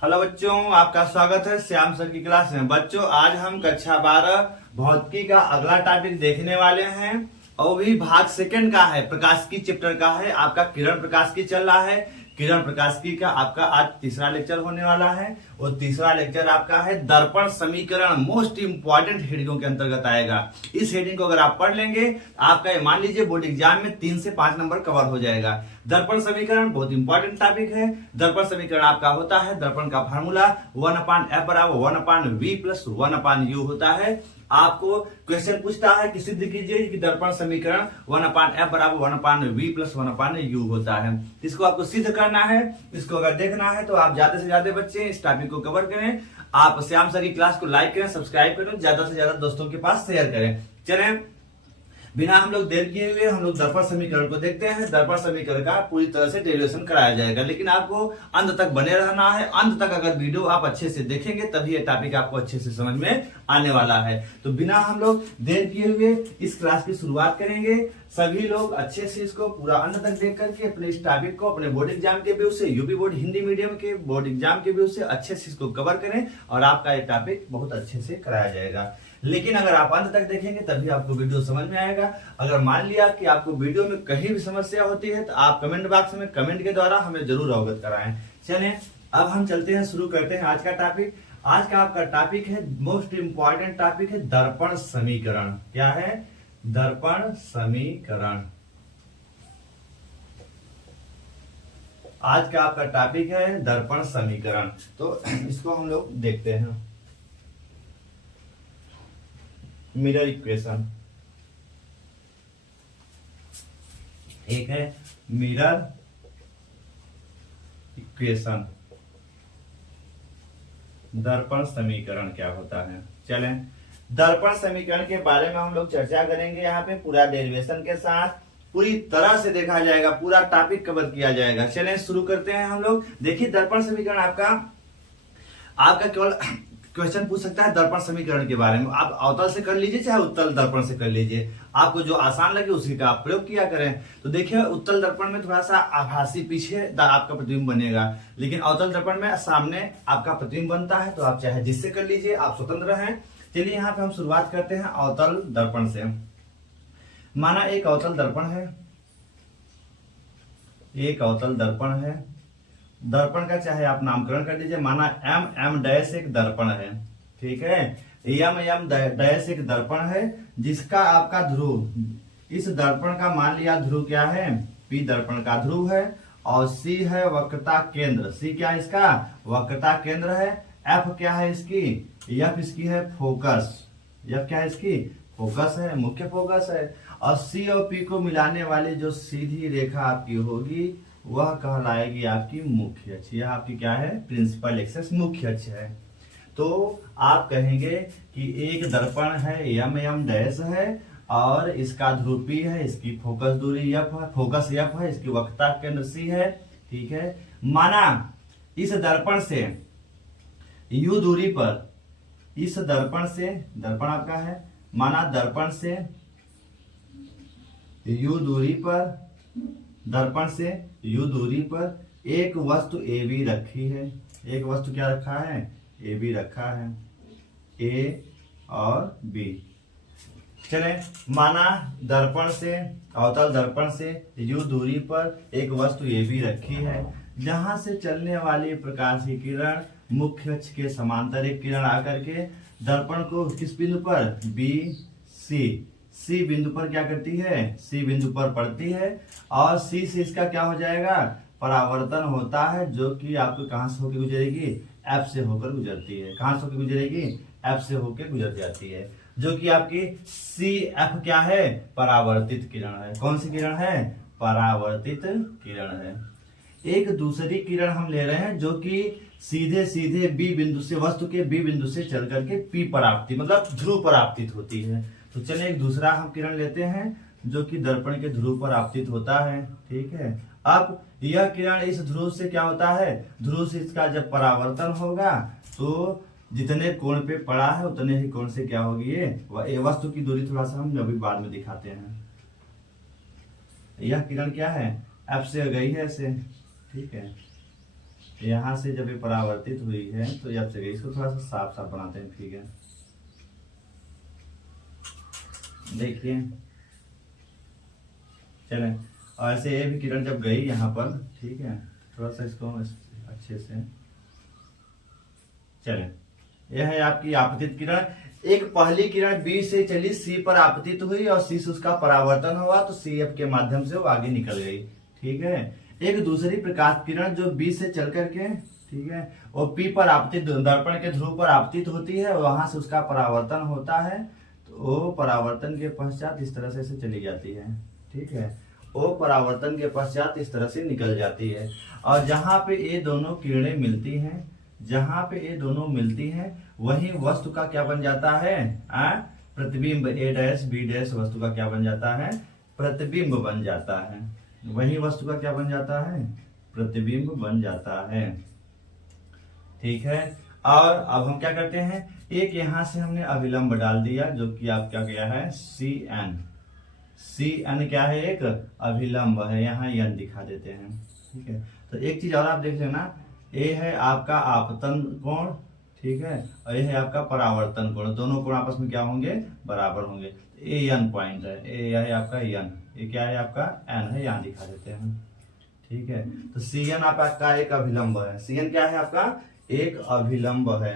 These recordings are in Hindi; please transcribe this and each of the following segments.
हेलो बच्चों, आपका स्वागत है श्याम सर की क्लास में। बच्चों, आज हम कक्षा 12 भौतिकी का अगला टॉपिक देखने वाले हैं और भी भाग सेकंड का है, प्रकाशिकी चैप्टर का है। आपका किरण प्रकाशिकी चल रहा है। किरण प्रकाशिकी का आपका आज तीसरा लेक्चर होने वाला है और तीसरा लेक्चर आपका है दर्पण समीकरण। मोस्ट इंपॉर्टेंट हेडिंगों के अंतर्गत आएगा। इस हेडिंग को अगर आप पढ़ लेंगे, आपका मान लीजिए बोर्ड एग्जाम में 3 से 5 नंबर कवर हो जाएगा। दर्पण समीकरण बहुत इंपॉर्टेंट टॉपिक है। दर्पण समीकरण आपका होता है, दर्पण का फार्मूला 1/f बराबर 1/v प्लस 1/u होता है। आपको क्वेश्चन पूछता है कि सिद्ध कीजिए कि दर्पण समीकरण 1/f बराबर 1/v प्लस 1/u होता है। इसको आपको सिद्ध करना है। इसको अगर देखना है तो आप ज्यादा से ज्यादा बच्चे इस टॉपिक को कवर करें। आप श्याम सर की क्लास को लाइक करें, सब्सक्राइब करें, ज्यादा से ज्यादा दोस्तों के पास शेयर करें। चलें, बिना हम लोग देर किए हुए हम लोग दर्पण समीकरण को देखते हैं। दर्पण समीकरण का पूरी तरह से डेरिवेशन कराया जाएगा, लेकिन आपको अंत तक बने रहना है। अंत तक अगर वीडियो आप अच्छे से देखेंगे तभी ये टॉपिक आपको अच्छे से समझ में आने वाला है। तो बिना हम लोग देर किए हुए इस क्लास की शुरुआत करेंगे। सभी लोग अच्छे से इसको पूरा अंत तक देख करके अपने इस टॉपिक को अपने बोर्ड एग्जाम के व्यू से, यूपी बोर्ड हिंदी मीडियम के बोर्ड एग्जाम के व्यू से अच्छे से इसको कवर करें और आपका ये टॉपिक बहुत अच्छे से कराया जाएगा। लेकिन अगर आप अंत तक देखेंगे तभी आपको वीडियो समझ में आएगा। अगर मान लिया कि आपको वीडियो में कहीं भी समस्या होती है तो आप कमेंट बॉक्स में कमेंट के द्वारा हमें जरूर अवगत कराएं। चलिए, अब हम चलते हैं, शुरू करते हैं आज का टॉपिक। आज का आपका टॉपिक है, मोस्ट इंपॉर्टेंट टॉपिक है दर्पण समीकरण। क्या है? दर्पण समीकरण। आज का आपका टॉपिक है दर्पण समीकरण। तो इसको हम लोग देखते हैं। मिरर इक्वेशन, एक है मिरर इक्वेशन। दर्पण समीकरण क्या होता है? चलें, दर्पण समीकरण के बारे में हम लोग चर्चा करेंगे। यहाँ पे पूरा डेरिवेशन के साथ पूरी तरह से देखा जाएगा, पूरा टॉपिक कवर किया जाएगा। चलें, शुरू करते हैं हम लोग। देखिए, दर्पण समीकरण आपका केवल क्वेश्चन पूछ सकता है दर्पण समीकरण के बारे में। आप अवतल से कर लीजिए चाहे उत्तल दर्पण से कर लीजिए, आपको जो आसान लगे उसी का आप प्रयोग किया करें। तो देखिए, उत्तल दर्पण में थोड़ा सा आभासी पीछे आपका प्रतिबिंब बनेगा, लेकिन अवतल दर्पण में सामने आपका प्रतिबिंब बनता है। तो आप चाहे जिससे कर लीजिए, आप स्वतंत्र हैं। चलिए, यहाँ पे हम शुरुआत करते हैं अवतल दर्पण से। माना एक अवतल दर्पण है, एक अवतल दर्पण है। दर्पण का चाहे आप नामकरण कर लीजिए। माना m डैश एक दर्पण है, ठीक है। m डैश एक दर्पण है जिसका आपका ध्रुव, इस दर्पण का मान लिया ध्रुव क्या है? p दर्पण का ध्रुव है और c है वक्रता केंद्र। c क्या है इसका? वक्रता केंद्र है। f क्या है इसकी? f इसकी है फोकस। f क्या है इसकी? फोकस है, मुख्य फोकस है। और c और p को मिलाने वाली जो सीधी रेखा आपकी होगी वह कहलाएगी आपकी मुख्य अक्ष। यह आपकी क्या है? प्रिंसिपल एक्सिस, मुख्य अक्ष है। तो आप कहेंगे कि एक दर्पण है, m डैश है और इसका ध्रुव p है, इसकी फोकस दूरी f है, फोकस f है, इसकी वक्रता केंद्र c है, ठीक है। माना इस दर्पण से u दूरी पर, इस दर्पण से, दर्पण आपका है, माना दर्पण से u दूरी पर, दर्पण से u दूरी पर एक वस्तु AB रखी है। एक वस्तु क्या रखा है? AB रखा है, A और B। चले, माना दर्पण से, अवतल दर्पण से u दूरी पर एक वस्तु AB रखी है, जहां से चलने वाली प्रकाश की किरण मुख्य अक्ष के समांतर एक किरण आकर के दर्पण को किस बिंदु पर? C बिंदु पर क्या करती है? C बिंदु पर पड़ती है और C से इसका क्या हो जाएगा? परावर्तन होता है, जो कि आपको कहां से होकर गुजरेगी? F से होकर गुजरती है। कहां से होकर गुजरेगी? F से होकर गुजर जाती है, जो कि आपकी CF क्या है? परावर्तित किरण है। कौन सी किरण है? परावर्तित किरण है। एक दूसरी किरण हम ले रहे हैं जो कि सीधे सीधे B बिंदु से, वस्तु के B बिंदु से चल करके P पर आपती, मतलब ध्रुव पर आपतित होती है। तो चलिए, एक दूसरा हम किरण लेते हैं जो कि दर्पण के ध्रुव पर आपतित होता है, ठीक है। अब यह किरण इस ध्रुव से क्या होता है? ध्रुव से इसका जब परावर्तन होगा तो जितने कोण पे पड़ा है उतने ही कोण से क्या होगी? ये वस्तु की दूरी थोड़ा सा हम अभी बाद में दिखाते हैं। यह किरण क्या है? F से गई है ऐसे, ठीक है। यहाँ से जब ये परावर्तित हुई है तो अब से इसको थोड़ा सा साफ साफ बनाते हैं फिगर। देखिए चलें, और ऐसे ये भी किरण जब गई यहाँ पर, ठीक है, थोड़ा सा इसको अच्छे से चलें। यह है आपकी आपतित किरण। एक पहली किरण बी से चली सी पर आपतित हुई और सी से उसका परावर्तन हुआ तो सी एफ के माध्यम से वो आगे निकल गई, ठीक है। एक दूसरी प्रकाश किरण जो बी से चल करके, ठीक है, वो पी पर आपतित, दर्पण के ध्रुव पर आपतित होती है, वहां से उसका परावर्तन होता है, तो वो परावर्तन के पश्चात इस तरह से चली जाती है, ठीक है। वो परावर्तन के पश्चात इस तरह से निकल जाती है। और जहां पे ये दोनों किरणें मिलती हैं, जहां पे ये दोनों मिलती हैं, वही वस्तु का क्या बन जाता है, प्रतिबिंब। ए डैश बी डैश वस्तु का क्या बन जाता है, प्रतिबिंब बन जाता है। वही वस्तु का क्या बन जाता है, प्रतिबिंब बन जाता है, ठीक है। और अब हम क्या करते हैं, एक यहां से हमने अभिलंब डाल दिया जो कि आप क्या किया है, सी एन। सी एन क्या है, एक अभिलंब है, यहाँ एन दिखा देते हैं, ठीक है। तो एक चीज और आप देख लेना, ए है आपका आपतन कोण, ठीक है, और ये है आपका परावर्तन कोण। दोनों कोण आपस में क्या होंगे, बराबर होंगे। ए एन पॉइंट है, ए है आपका एन, ये क्या है आपका एन है, यहाँ दिखा देते हैं, ठीक है। तो सी एन आपका एक अभिलंब है। सी एन क्या है आपका, एक अभिलंब है,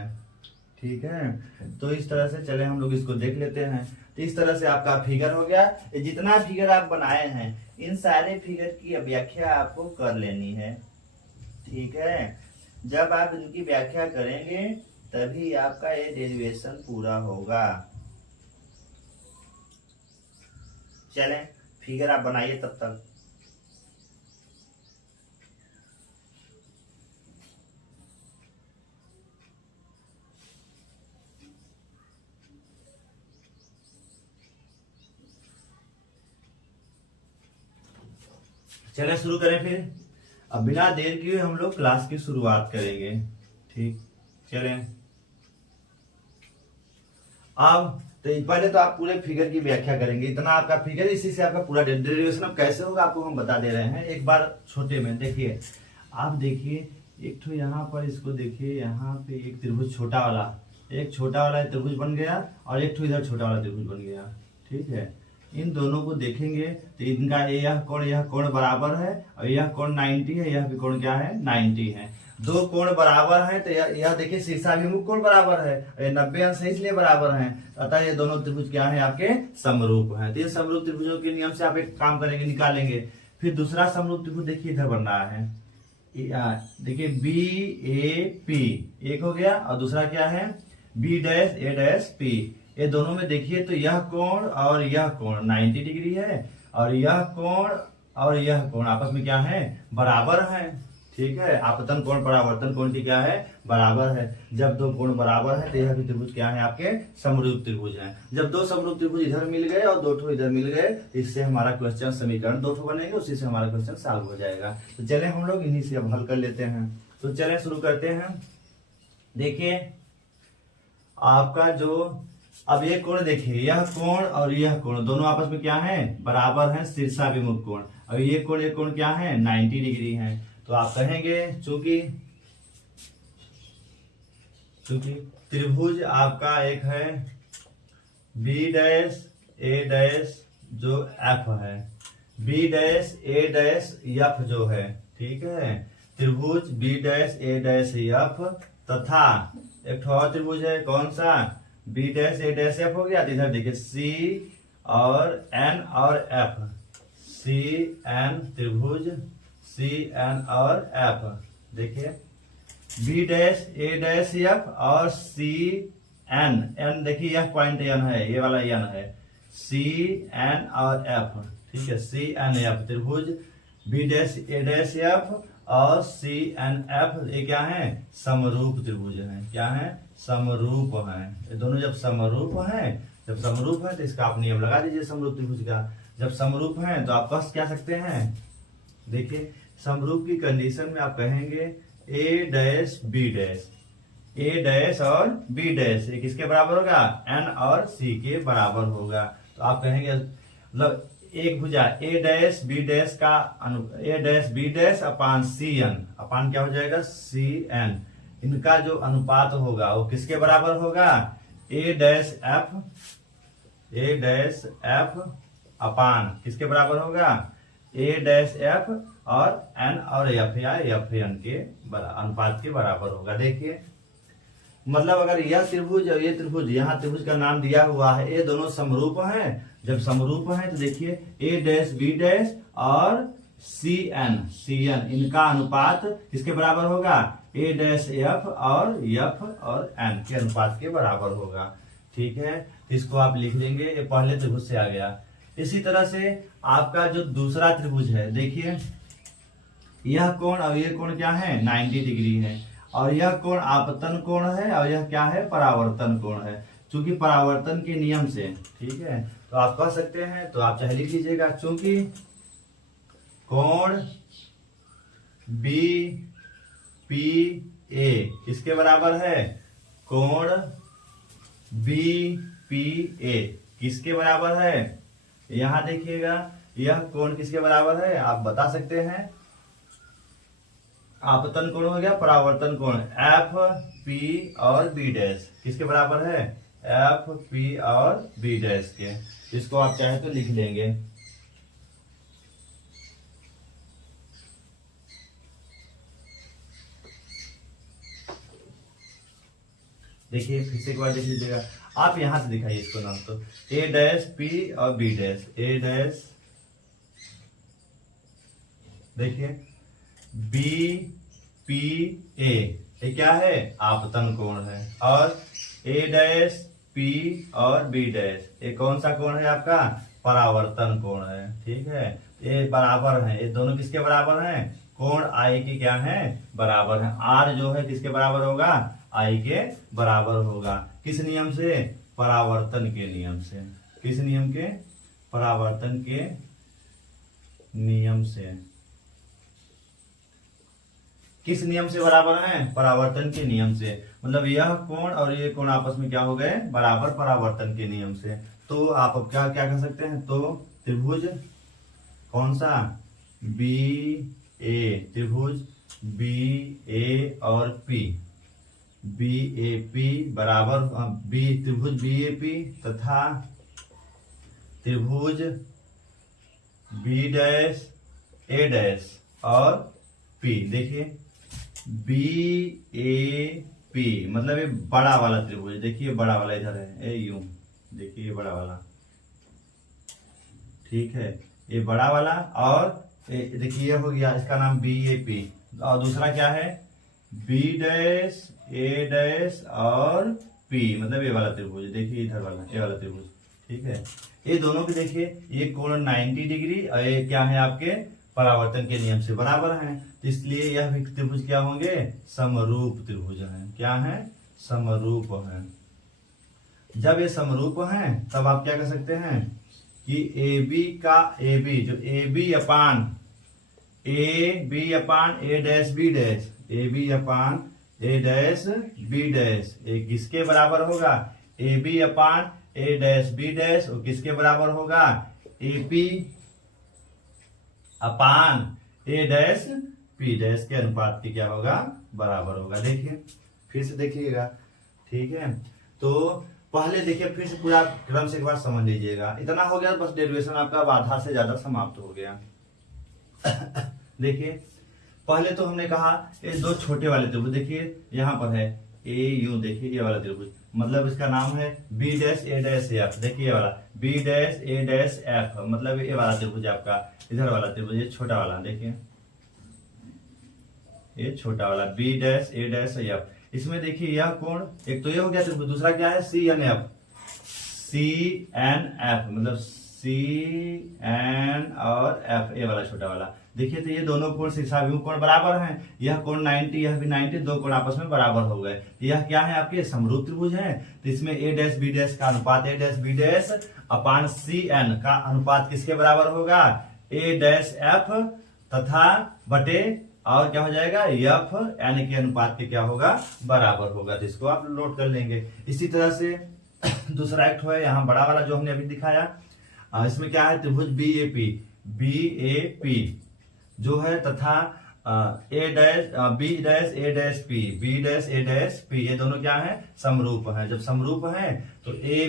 ठीक है। तो इस तरह से चले हम लोग इसको देख लेते हैं। तो इस तरह से आपका फिगर हो गया। जितना फिगर आप बनाए हैं इन सारे फिगर की व्याख्या आपको कर लेनी है, ठीक है। जब आप इनकी व्याख्या करेंगे तभी आपका ये डेरिवेशन पूरा होगा। चलें फिगर आप बनाइए तब तक। चलें शुरू करें फिर। अब बिना देर किए हम लोग क्लास की शुरुआत करेंगे, ठीक। चलें अब तो पहले तो आप पूरे फिगर की व्याख्या करेंगे। इतना आपका फिगर, इसी से आपका पूरा डेरिवेशन अब कैसे होगा आपको हम बता दे रहे हैं। एक बार छोटे में देखिए, आप देखिए एक तो यहाँ पर इसको देखिए, यहाँ पे एक त्रिभुज छोटा वाला, एक छोटा वाला त्रिभुज बन गया और एक तो इधर छोटा वाला त्रिभुज बन गया, ठीक है। इन दोनों को देखेंगे तो इनका यह कोण बराबर है और यह कोण 90 है, यह भी कोण क्या है 90 है। दो कोण बराबर है तो यह देखिए शीर्षाभिमुख कोण बराबर है, ये 90 अंश है इसलिए बराबर है। अतः ये दोनों त्रिभुज क्या है आपके समरूप हैं। तो ये समरूप त्रिभुजों के नियम से आप एक काम करेंगे, निकालेंगे। फिर दूसरा समरूप त्रिभुज देखिए इधर बन रहा है, देखिए बी ए पी एक हो गया और दूसरा क्या है बी डैश ए डैश पी। ये दोनों में देखिए तो यह कोण और यह कोण 90 डिग्री है और यह कोण और यह कोण आपस में क्या है, बराबर है, ठीक है। आपतन कोण परावर्तन कोण की क्या है, बराबर है। जब दो कोण बराबर है तो यह भी त्रिभुज क्या है आपके समरूप त्रिभुज है। जब दो समरूप त्रिभुज इधर मिल गए और दो ठो इधर मिल गए, इससे हमारा क्वेश्चन समीकरण दो ठो बनेंगे, उसी से हमारा क्वेश्चन सॉल्व हो जाएगा। तो चले हम लोग इन्हीं से अब हल कर लेते हैं। तो चले शुरू करते हैं। देखिए आपका जो अब ये कोण देखिए, यह कोण और यह कोण दोनों आपस में क्या है, बराबर है, शीर्षाभिमुख कोण। और ये कोण क्या है 90 डिग्री है। तो आप कहेंगे चूंकि त्रिभुज आपका एक है बी डैश ए डैश जो एफ है, बी डैश ए डैश एफ जो है, ठीक है। त्रिभुज बी डैश ए डैश एफ तथा एक और त्रिभुज है कौन सा, बी डैश ए डैश एफ हो गया। तो इधर देखिए सी और एन और एफ, सी एन त्रिभुज सी एन और एफ। देखिए बी डैश ए डैश एफ और सी एन, एन देखिए यह पॉइंट एन है, ये वाला एन है, सी एन और एफ, ठीक है। सी एन एफ त्रिभुज बी डैश ए डैश एफ और सी एन एफ ये क्या है, समरूप त्रिभुज है। क्या है, समरूप है। ये दोनों जब समरूप है तो इसका आप नियम लगा दीजिए समरूप त्रिभुज का। जब समरूप है तो आप कह क्या सकते हैं, देखिए समरूप की कंडीशन में आप कहेंगे ए डैश बी डैश, ए डैश और बी डैश ये किसके बराबर होगा, एन और सी के बराबर होगा। तो आप कहेंगे मतलब एक भुजा ए डैश बी डैश का A dash B dash upon C N, upon क्या हो जाएगा सी एन, इनका जो अनुपात होगा वो किसके बराबर होगा, ए डैश एफ अपान किसके बराबर होगा, ए डैश एफ और एन और एफ या एफ एन के अनुपात के बराबर होगा। देखिए मतलब अगर यह त्रिभुज और ये त्रिभुज, यहाँ त्रिभुज का नाम दिया हुआ है, ये दोनों समरूप हैं। जब समरूप हैं तो देखिए ए डैश बी डैश और सी एन इनका अनुपात किसके बराबर होगा, ए डैश एफ और एन के अनुपात के बराबर होगा। ठीक है, इसको आप लिख लेंगे, ये पहले त्रिभुज से आ गया। इसी तरह से आपका जो दूसरा त्रिभुज है, देखिए यह कोण और ये कोण क्या है 90 डिग्री है, और यह कोण आपतन कोण है और यह क्या है परावर्तन कोण है। चूंकि परावर्तन के नियम से, ठीक है, तो आप कह सकते हैं, तो आप चाहे लिख लीजिएगा, चूंकि कोण बी पी ए किसके बराबर है, कोण बी पी ए किसके बराबर है, यहां देखिएगा यह कोण किसके बराबर है, आप बता सकते हैं, आपतन कोण हो गया, परावर्तन कोण एफ पी और बी डैश किसके बराबर है, एफ पी और बी डैश के। इसको आप चाहे तो लिख लेंगे। देखिए फिर से एक बार देख लीजिएगा, आप यहां से दिखाइए इसको नाम, तो ए डैश पी और बी डैश, ए डैश देखिए बी पी ए, ये क्या है आपतन कोण है, और ए डैश पी और बी डैश ये कौन सा कोण है आपका, परावर्तन कोण है। ठीक है, ये बराबर है, ये दोनों किसके बराबर हैं, कोण आई के क्या है बराबर है। आर जो है किसके बराबर होगा, आई के बराबर होगा। किस नियम से, परावर्तन के नियम से। किस नियम के, परावर्तन के नियम से। किस नियम से बराबर हैं, परावर्तन के नियम से। मतलब यह कोण और ये कोण आपस में क्या हो गए, बराबर परावर्तन के नियम से। तो आप अब क्या क्या कर सकते हैं, तो त्रिभुज कौन सा, बी ए, त्रिभुज बी ए और पी, बी ए पी बराबर बी, त्रिभुज बी ए पी तथा त्रिभुज बी डैश ए डैश और पी। देखिए बी ए पी मतलब ये बड़ा वाला त्रिभुज, देखिए बड़ा वाला इधर है, ए यूं देखिए बड़ा वाला, ठीक है, ये बड़ा वाला, और देखिए ये हो गया, इसका नाम बी ए पी, और दूसरा क्या है बी डैश ए डैश और पी, मतलब ये वाला त्रिभुज, देखिए इधर वाला ये वाला त्रिभुज। ठीक है, ये दोनों के देखिए ये कोण 90 डिग्री और ये क्या है आपके परावर्तन के नियम से बराबर हैं, तो इसलिए यह भी त्रिभुज क्या होंगे, समरूप त्रिभुज हैं। क्या है, समरूप हैं। जब ये समरूप हैं तब आप क्या कर सकते हैं कि ए बी का, ए बी जो A B upon A dash B dash, A B upon A dash B dash ये किसके बराबर होगा, A B upon A dash B dash और किसके बराबर होगा, A P upon A dash P dash के अनुपात की क्या होगा, बराबर होगा। देखिए फिर से देखिएगा, ठीक है, तो पहले देखिए फिर से पूरा क्रम से एक बार समझ लीजिएगा। इतना हो गया, बस डेरिवेशन आपका आधा से ज्यादा समाप्त हो गया। देखिए पहले तो हमने कहा ये दो छोटे वाले त्रिभुज, देखिए यहाँ पर है ए यू, देखिए ये वाला त्रिभुज, मतलब इसका नाम है बी डैश ए डैश एफ, देखिए ये वाला बी डैश ए डैश एफ, मतलब ये वाला त्रिभुज आपका, इधर वाला त्रिभुज ये छोटा वाला, देखिए ये छोटा वाला बी डैश ए डैश एफ। इसमें देखिए यह कोण, एक तो ये हो गया त्रिभुज, दूसरा क्या है C N F, C N F मतलब सी एन और एफ, ये वाला छोटा वाला। देखिए तो ये दोनों कोण शीर्षाभिमुख कोण बराबर हैं, यह कोण 90 यह भी 90, दो कोण आपस में बराबर हो गए। यह क्या है आपके समरूप त्रिभुज हैं, तो इसमें ए डैश बी डैश का अनुपात A dash B dash upon C N का अनुपात किसके बराबर होगा, ए डैश एफ तथा बटे और क्या हो जाएगा एफ एन के अनुपात के क्या होगा, बराबर होगा। तो इसको आप नोट कर लेंगे। इसी तरह से दूसरा एक है यहाँ बड़ा वाला जो हमने अभी दिखाया, इसमें क्या है, त्रिभुज बी ए पी जो है, तथा ए डैश बी डैश ए डैश पी, बी डैश ए डैश पी, ये दोनों क्या है, समरूप है। जब समरूप है तो A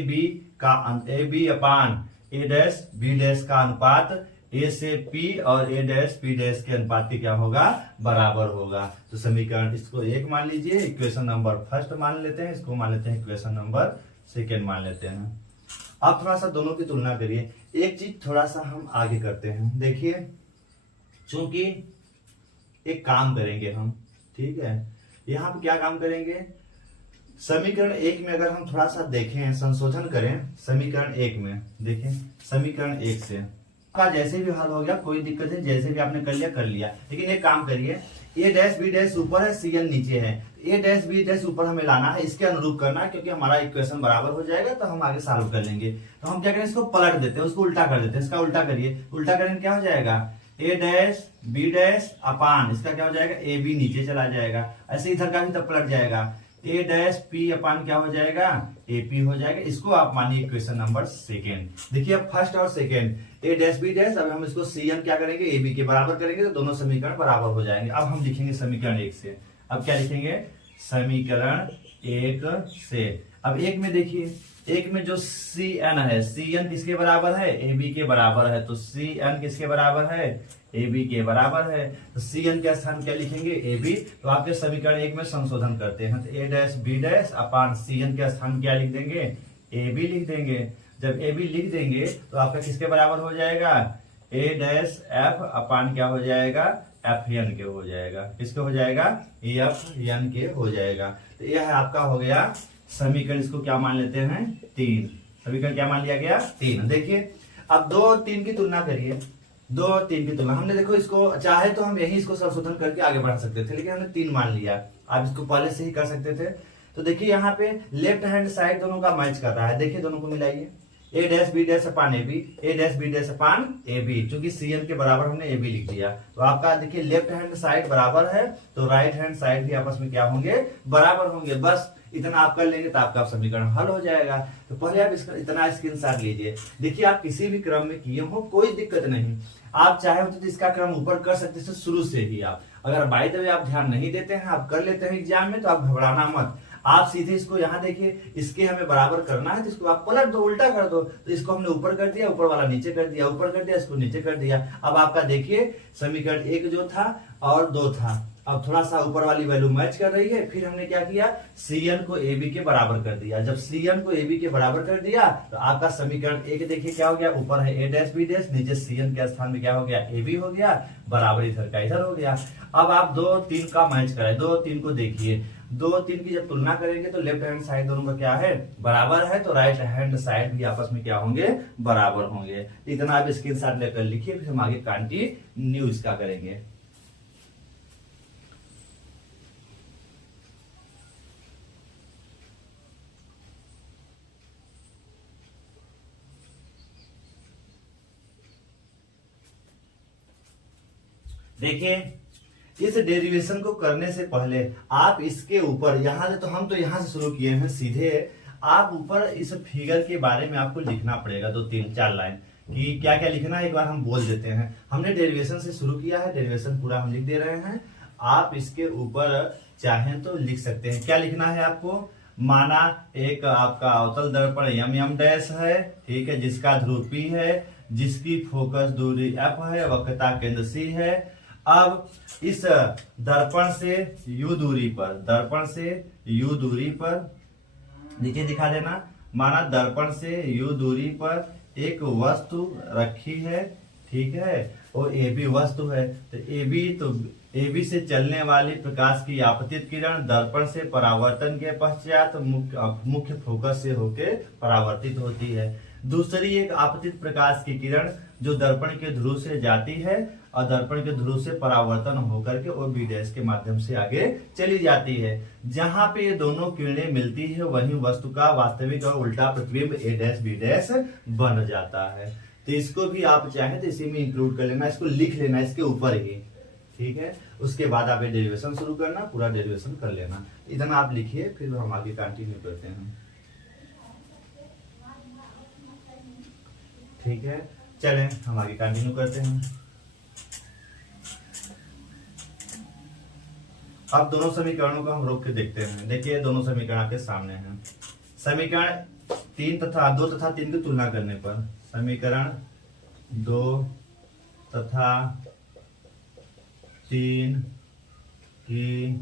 B upon A dash B dash का अनुपात ए से पी और ए डैश पी डैश के अनुपात की क्या होगा, बराबर होगा। तो समीकरण इसको 1 मान लीजिए, इक्वेशन नंबर फर्स्ट मान लेते हैं, इसको मान लेते हैं इक्वेशन नंबर सेकेंड मान लेते हैं। अब थोड़ा सा दोनों की तुलना करिए। एक चीज थोड़ा सा हम आगे करते हैं, देखिए चूंकि एक काम करेंगे हम, ठीक है, यहाँ पे क्या काम करेंगे, समीकरण 1 में अगर हम थोड़ा सा देखें, संशोधन करें समीकरण 1 में, देखें समीकरण 1 से का जैसे भी हल हो गया, कोई दिक्कत नहीं, जैसे भी आपने कर लिया। लेकिन एक काम करिए, ए डैश बी डैश ऊपर है, सी एन नीचे है, ए डैश बी डैश ऊपर हमें लाना है, इसके अनुरूप करना है, क्योंकि हमारा इक्वेशन बराबर हो जाएगा तो हम आगे सॉल्व कर लेंगे। तो हम क्या करें, इसको पलट देते हैं, उसको उल्टा कर देते हैं। इसका उल्टा करिए, उल्टा करेंगे क्या हो जाएगा, ए डैश बी डैश अपान, इसका क्या हो जाएगा, ए बी नीचे चला जाएगा, ऐसे इधर का भी तब पलट जाएगा, ए डैश पी अपान क्या हो जाएगा, ए पी हो जाएगा। इसको आप मानिए इक्वेशन नंबर सेकेंड। देखिए अब फर्स्ट और सेकेंड, ए डैश बी डैश, अब हम इसको सी एन क्या करेंगे, ए बी के बराबर करेंगे, तो दोनों समीकरण बराबर हो जाएंगे। अब हम लिखेंगे समीकरण 1 से, अब क्या लिखेंगे, समीकरण 1 से। अब 1 में देखिए, 1 में जो सी एन है, सी एन किसके बराबर है, ए बी के बराबर है, तो सी एन किसके बराबर है, ए बी के बराबर है। तो सी एन के स्थान क्या लिखेंगे, ए बी। तो आपके समीकरण 1 में संशोधन करते हैं, तो A dash B dash upon C N के स्थान क्या लिख देंगे, ए बी लिख देंगे। जब ए बी लिख देंगे तो आपका किसके बराबर हो जाएगा, ए डैश एफ अपान क्या हो जाएगा, एफ एन के हो जाएगा, किसके हो जाएगा, एफ एन के हो जाएगा। तो यह आपका हो गया समीकरण, इसको क्या मान लेते हैं, 3। समीकरण क्या मान लिया गया, 3। देखिए अब 2 और 3 की तुलना करिए, 2 और 3 की तुलना, हमने देखो इसको चाहे तो हम यही इसको संशोधन करके आगे बढ़ा सकते थे, लेकिन हमने 3 मान लिया। आप इसको पहले से ही कर सकते थे। तो देखिए यहाँ पे लेफ्ट हैंड साइड दोनों का मैच कर रहा है, देखिए दोनों को मिलाइए, A dash B dash upon A B, A dash B dash upon A B, चूंकि सी एन के बराबर हमने ए बी लिख दिया। तो आपका देखिए लेफ्ट हैंड साइड बराबर है, तो राइट हैंड साइड भी आपस में क्या होंगे, बराबर होंगे। बस इतना आप कर लेंगे तो आपका समीकरण हल हो जाएगा। तो पहले आप इसका इतना स्क्रीनशॉट लीजिए। देखिए आप किसी भी क्रम में किए हो कोई दिक्कत नहीं, आप चाहे तो इसका क्रम ऊपर कर सकते हैं शुरू से ही। आप अगर बाय द वे आप ध्यान नहीं देते हैं, आप कर लेते हैं एग्जाम में, तो आप घबराना मत, आप सीधे इसको यहाँ देखिए, इसके हमें बराबर करना है, तो इसको आप पलट दो, उल्टा कर दो। तो इसको हमने ऊपर कर दिया, ऊपर वाला नीचे कर दिया, ऊपर कर दिया, इसको नीचे कर दिया। अब आपका देखिए समीकरण 1 जो था और 2 था, अब थोड़ा सा ऊपर वाली वैल्यू मैच कर रही है। फिर हमने क्या किया, Cn को AB के बराबर कर दिया। जब Cn को AB के बराबर कर दिया तो आपका समीकरण 1 देखिए क्या हो गया, ऊपर है A डैश B डैश, नीचे Cn के स्थान में क्या हो गया, AB हो गया, बराबर इधर का इधर हो गया। अब आप 2 और 3 का मैच कराए, 2 और 3 को देखिए, 2 और 3 की जब तुलना करेंगे तो लेफ्ट हैंड साइड दोनों का क्या है, बराबर है, तो राइट हैंड साइड भी आपस में क्या होंगे, बराबर होंगे। इतना आप स्क्रीनशॉट लेकर लिखिए, फिर हम आगे कंटिन्यू इसका करेंगे। देखिए इस डेरिवेशन को करने से पहले आप इसके ऊपर यहाँ से, तो हम तो यहाँ से शुरू किए हैं सीधे, आप ऊपर इस फिगर के बारे में आपको लिखना पड़ेगा 2-3-4 लाइन कि क्या क्या लिखना है। एक बार हम बोल देते हैं, हमने डेरिवेशन से शुरू किया है, डेरिवेशन पूरा हम लिख दे रहे हैं। आप इसके ऊपर चाहें तो लिख सकते हैं। क्या लिखना है आपको, माना एक आपका अवतल दर्पण यम डैश है, ठीक है, जिसका ध्रुव P है, जिसकी फोकस दूरी F है, वक्रता केंद्र C है। अब इस दर्पण से U दूरी पर, दर्पण से U दूरी पर नीचे दिखा देना, माना दर्पण से U दूरी पर एक वस्तु रखी है, ठीक है, और AB वस्तु है। तो AB से चलने वाली प्रकाश की आपतित किरण दर्पण से परावर्तन के पश्चात मुख्य फोकस से होकर परावर्तित होती है। दूसरी एक आपतित प्रकाश की किरण जो दर्पण के ध्रुव से जाती है और दर्पण के ध्रुव से परावर्तन होकर के और B डैश के माध्यम से आगे चली जाती है। जहां पे ये दोनों किरणें मिलती है वहीं वस्तु का वास्तविक और उल्टा प्रतिबिंब A डैश B डैश बन जाता है। तो इसको भी आप चाहें तो इसी में इंक्लूड कर लेना, इसको लिख लेना इसके ऊपर ही, ठीक है। उसके बाद आप ये डेरिवेशन शुरू करना, पूरा डेरिवेशन कर लेना। इतना आप लिखिए, फिर हम आगे कंटिन्यू करते हैं। ठीक है, चलें हम आगे कंटिन्यू करते हैं। अब दोनों समीकरणों को हम रोक के देखते हैं। देखिए दोनों समीकरण आपके सामने हैं। समीकरण 2 तथा 3 की तुलना करने पर, समीकरण 2 तथा 3 की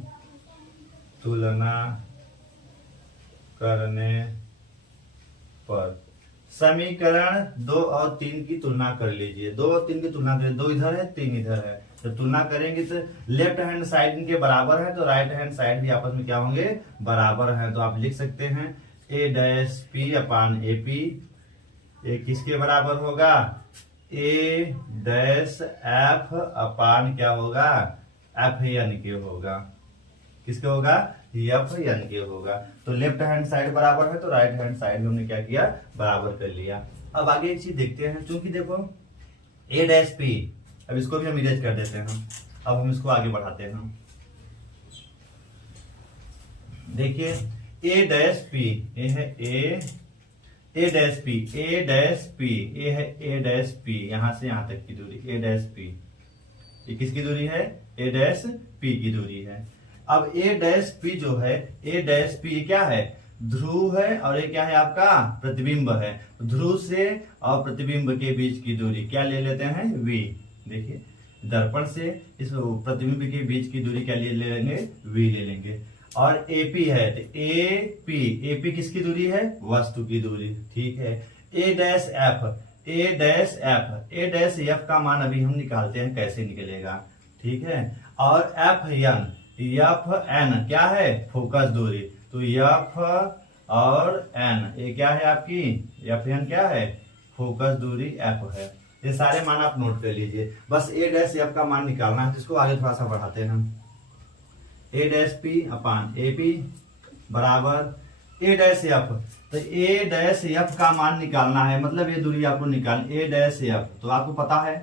तुलना करने पर, समीकरण 2 और 3 की तुलना कर लीजिए। 2 और 3 की तुलना करें, 2 इधर है 3 इधर है, तो तुलना करेंगे तो लेफ्ट हैंड साइड इनके बराबर है, तो राइट हैंड साइड भी आपस में क्या होंगे, बराबर है। तो आप लिख सकते हैं a dash p upon AP, ये किसके बराबर होगा, a डैश f अपान क्या होगा, FN के होगा। किसके होगा, FN के होगा। तो लेफ्ट हैंड साइड बराबर है, तो राइट हैंड साइड में हमने क्या किया, बराबर कर लिया। अब आगे एक चीज देखते हैं, क्योंकि देखो a डैश p, अब इसको भी हम इरेज कर देते हैं। अब हम इसको आगे बढ़ाते हैं। देखिए a डैश p, ये है a dash p, a dash p, ये है a डैश p, यहां से यहां तक की दूरी a डैश p, ये किसकी दूरी है, a डैश p की दूरी है। अब a डैश p जो है, a डैश p क्या है, ध्रुव है, और ये क्या है आपका, प्रतिबिंब है। ध्रुव से और प्रतिबिंब के बीच की दूरी क्या ले लेते हैं, v। देखिए दर्पण से इस प्रतिबिंब के बीच की दूरी क्या ले लेंगे, v ले लेंगे। और AP है, तो AP किसकी दूरी है, वस्तु की दूरी, ठीक है। a डैश f का मान अभी हम निकालते हैं, कैसे निकलेगा, ठीक है। और FN क्या है, फोकस दूरी, तो F और N ये क्या है आपकी, FN क्या है, फोकस दूरी F है। ये सारे मान आप नोट कर लीजिए। बस a डैश f का मान निकालना है, जिसको आगे थोड़ा सा बढ़ाते हैं हम। a dash p upon AP बराबर a डैश f, तो a डैश f का मान निकालना है, मतलब ये दूरी आपको निकाल, a डैश f। तो आपको पता है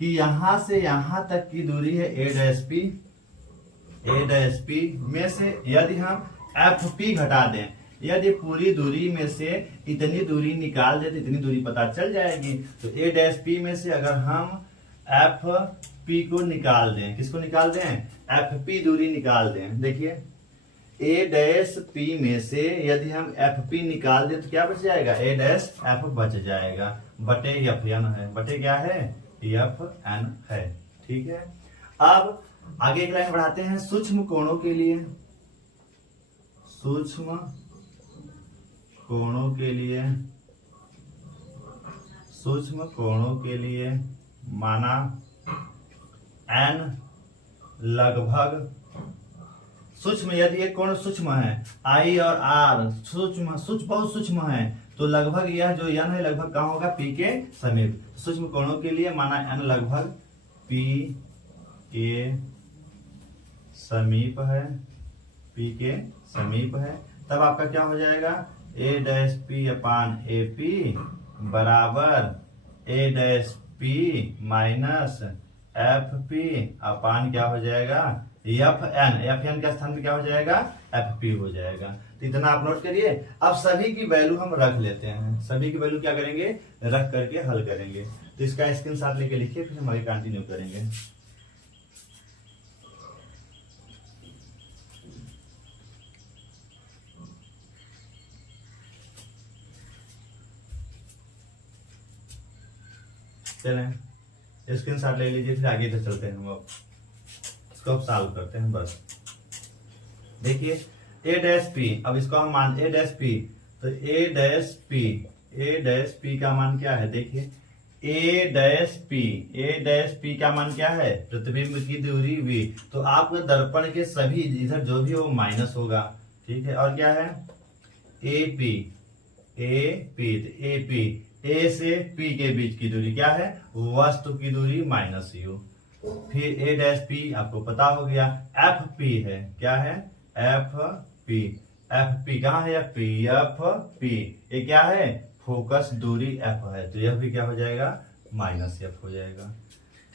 कि यहां से यहां तक की दूरी है a डैश p में से यदि हम FP घटा दें, यदि पूरी दूरी में से इतनी दूरी निकाल दे तो इतनी दूरी पता चल जाएगी। तो a डैश p में से अगर हम FP को निकाल दें, किसको निकाल दें, FP दूरी निकाल दें। देखिए a डैश p में से यदि हम FP निकाल दें तो क्या बच जाएगा, a डैश f बच जाएगा, बटे FN है, बटे क्या है, FN है, ठीक है। अब आगे एक लाइन बढ़ाते हैं। सूक्ष्म कोणों के लिए, सूक्ष्म कोणों के लिए, सूक्ष्म कोणों के लिए माना n लगभग सूक्ष्म, यदि एक कोण सूक्ष्म है I और R सूक्ष्म बहुत सूक्ष्म है, तो लगभग यह जो n है लगभग कहाँ होगा, P के समीप। सूक्ष्म कोणों के लिए माना n लगभग P के समीप है, P के समीप है। तब आपका क्या हो जाएगा, a dash p upon AP बराबर a dash p minus FP अपान क्या हो जाएगा, FN के स्थान पे क्या हो जाएगा, FP हो जाएगा। तो इतना आप नोट करिए। अब सभी की वैल्यू हम रख लेते हैं, सभी की वैल्यू क्या करेंगे, रख करके हल करेंगे। तो इसका स्क्रीनशॉट लेके लिखिए, फिर हम आगे कंटिन्यू करेंगे। चलें स्क्रीनशॉट ले लीजिए, फिर आगे तो चलते हैं हम। अब इसको अब सॉल्व करते हैं। बस देखिए a डैश p, अब इसको हम मान a डैश p, तो a डैश p का मान क्या है, देखिए a डैश p का मान क्या है, प्रतिबिंब की दूरी v। तो आपके दर्पण के सभी इधर जो भी हो माइनस होगा, ठीक है। और क्या है AP, A से P के बीच की दूरी क्या है, वस्तु की दूरी माइनस U। फिर a डैश p आपको पता हो गया, FP है, क्या है, FP कहाँ है, FP ये क्या है, फोकस दूरी F है, तो यह भी क्या हो जाएगा, माइनस F हो जाएगा,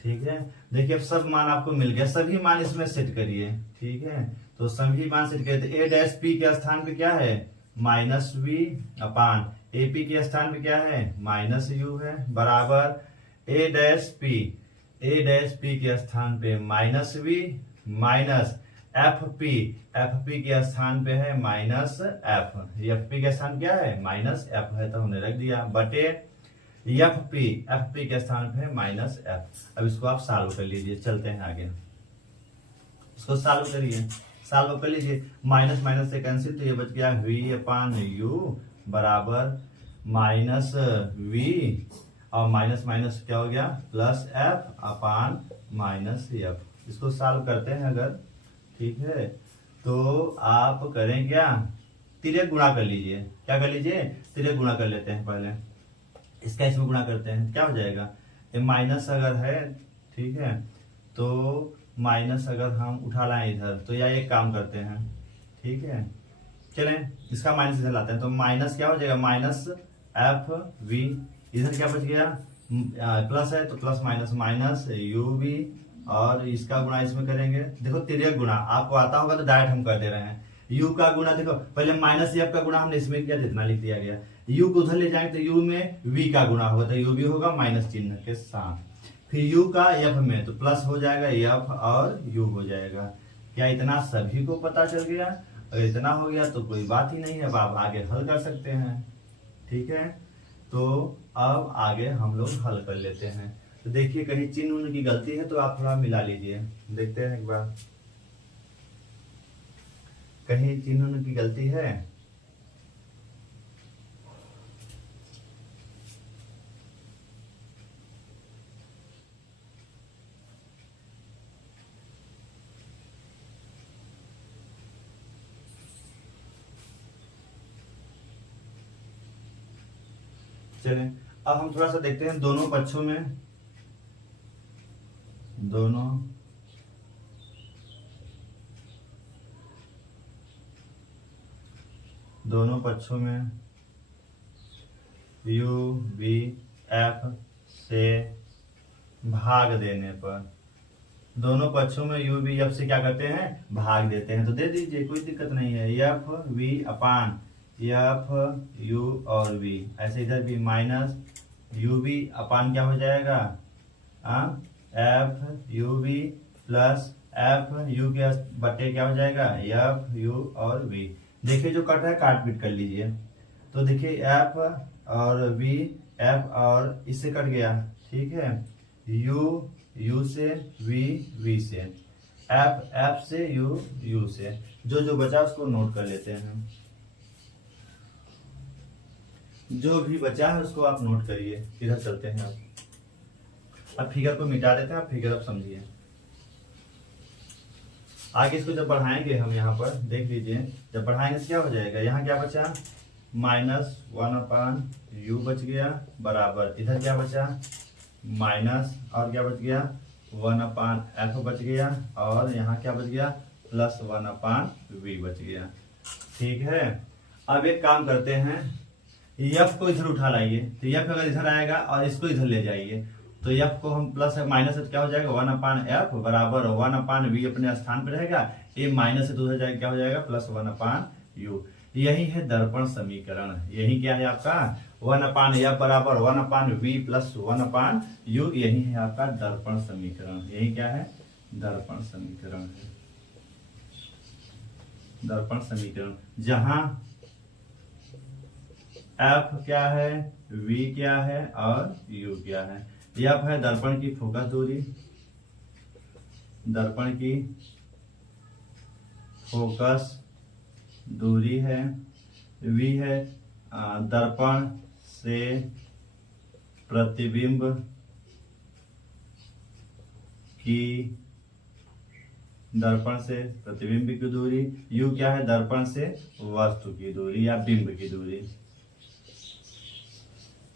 ठीक है। देखिए अब सब मान आपको मिल गया, सभी मान इसमें सेट करिए, ठीक है। तो सभी मान सेट करिए, तो a डैश p के स्थान पे क्या है, माइनस वी अपान AP के स्थान पे क्या है माइनस यू है, बराबर A डैश पी के स्थान पे माइनस वी माइनस FP के स्थान पे है माइनस F, FP के स्थान क्या है माइनस F है तो हमने रख दिया, बटे FP के स्थान पे है माइनस F। अब इसको आप सॉल्व कर लीजिए, चलते हैं आगे, इसको सॉल्व करिए, सॉल्व कर लीजिए, माइनस माइनस से कैंसिल तो ये बच गया V अपान यू बराबर माइनस V और माइनस माइनस क्या हो गया plus F upon minus F। इसको सॉल्व करते हैं अगर, ठीक है, तो आप करें क्या तिर्यक गुणा कर लीजिए, क्या कर लीजिए तिर्यक गुणा कर लेते हैं, पहले इसका इसमें गुणा करते हैं, क्या हो जाएगा ये माइनस अगर है, ठीक है, तो माइनस अगर हम उठा लाएं इधर तो या एक काम करते हैं, ठीक है, चलें इसका माइनस इधर लाते हैं, तो माइनस क्या हो जाएगा माइनस FV, इधर क्या बच गया प्लस है तो प्लस माइनस माइनस UV और इसका गुणा इसमें करेंगे, देखो तिर्यक गुणा आपको आता होगा तो डायरेक्ट हम कर दे रहे हैं, U का गुणा देखो पहले माइनस F का गुणा हमने इसमें किया जितना लिख दिया गया, U को उधर ले जाएंगे तो U में V का गुणा होगा तो U भी होगा माइनस चिन्ह के साथ, फिर U का F में तो प्लस हो जाएगा F और U हो जाएगा। क्या इतना सभी को पता चल गया? अगर इतना हो गया तो कोई बात ही नहीं है, अब आप आगे हल कर सकते हैं, ठीक है। तो अब आगे हम लोग हल कर लेते हैं, तो देखिए कहीं चिन्ह उन्ह की गलती है तो आप थोड़ा मिला लीजिए, देखते हैं एक बार, कहीं चिन्ह उन्ह की गलती है, चलें अब हम थोड़ा सा देखते हैं दोनों पक्षों में, दोनों पक्षों में U V F से भाग देने पर, दोनों पक्षों में U V F से क्या करते हैं भाग देते हैं, तो दे दीजिए कोई दिक्कत नहीं है, F V अपान F U और V, ऐसे इधर भी माइनस U V अपान क्या हो जाएगा F U V plus F U के बटे क्या हो जाएगा F U और V। देखिए जो कट है काट पीट कर लीजिए, तो देखिए F और V, F और इससे कट गया, ठीक है, U से V से, F से U से, जो बचा उसको नोट कर लेते हैं, जो भी बचा है उसको आप नोट करिए। इधर चलते हैं अब फिगर को मिटा देते हैं, आप फिगर अब समझिए, आगे इसको जब बढ़ाएंगे हम यहाँ पर देख लीजिए, जब बढ़ाएंगे तो क्या हो जाएगा, यहाँ क्या बचा माइनस 1 अपान U बच गया, बराबर इधर क्या बचा माइनस और क्या बच गया 1 अपान F बच गया, और यहाँ क्या बच गया प्लस 1 अपान V बच गया, ठीक है। अब एक काम करते हैं, F को इधर उठा लाइए, तो F अगर इधर आएगा और इसको इधर ले जाइए तो F को हम प्लस माइनस से क्या हो जाएगा 1 अपान F बराबर 1 अपान V अपने स्थान पर रहेगा, ये माइनस से तो उधर जाएगा क्या हो जाएगा प्लस 1 अपान U। यही है दर्पण समीकरण, यही क्या है आपका 1 अपान F बराबर 1 अपान V प्लस 1 अपान U, यही है आपका दर्पण समीकरण, यही क्या है दर्पण समीकरण है, दर्पण समीकरण, जहां F क्या है V क्या है और U क्या है। F है दर्पण की फोकस दूरी, दर्पण की फोकस दूरी है, V है दर्पण से प्रतिबिंब की, दर्पण से प्रतिबिंब की दूरी, U क्या है दर्पण से वस्तु की दूरी या बिंब की दूरी,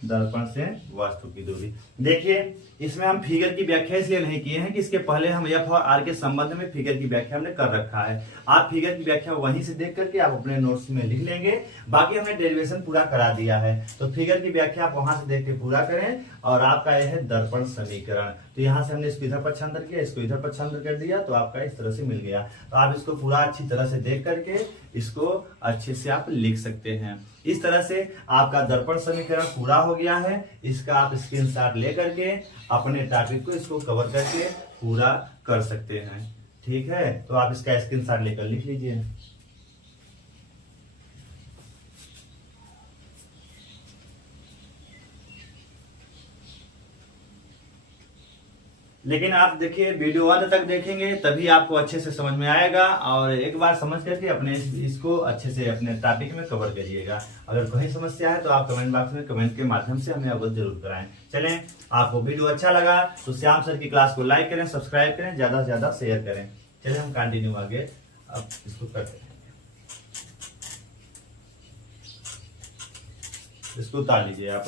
दर्पण से वस्तु की दूरी। देखिए इसमें हम फिगर की व्याख्या इसलिए नहीं किए हैं कि इसके पहले हम एफ और आर के संबंध में फिगर की व्याख्या हमने कर रखा है। आप फिगर की व्याख्या वहीं से देख करके आप अपने नोट्स में लिख लेंगे। बाकी हमने डेरिवेशन पूरा करा दिया है, तो फिगर की व्याख्या आप वहां से देख के पूरा करें। और आपका यह है दर्पण समीकरण। तो यहाँ से हमने इसको इधर पक्षांतर किया, इसको इधर पक्षांतर कर दिया, तो आपका इस तरह से मिल गया। तो आप इसको पूरा अच्छी तरह से देख करके इसको अच्छे से आप लिख सकते हैं। इस तरह से आपका दर्पण समीकरण पूरा हो गया है। इसका आप स्क्रीनशॉट ले करके अपने टॉपिक को इसको कवर करके पूरा कर सकते हैं। ठीक है, तो आप इसका स्क्रीनशॉट लेकर लिख लीजिए। लेकिन आप देखिए वीडियो अंत तक देखेंगे तभी आपको अच्छे से समझ में आएगा, और एक बार समझ करके अपने इसको अच्छे से अपने टॉपिक में कवर करिएगा। अगर कोई समस्या है तो आप कमेंट बॉक्स में कमेंट के माध्यम से हमें अवगत जरूर कराएं। चलें, आपको वीडियो अच्छा लगा तो श्याम सर की क्लास को लाइक करें, सब्सक्राइब करें, ज्यादा से ज्यादा शेयर करें। चलिए हम कंटिन्यू आगे अब इसको करते हैं। इसको उतार लीजिए आप।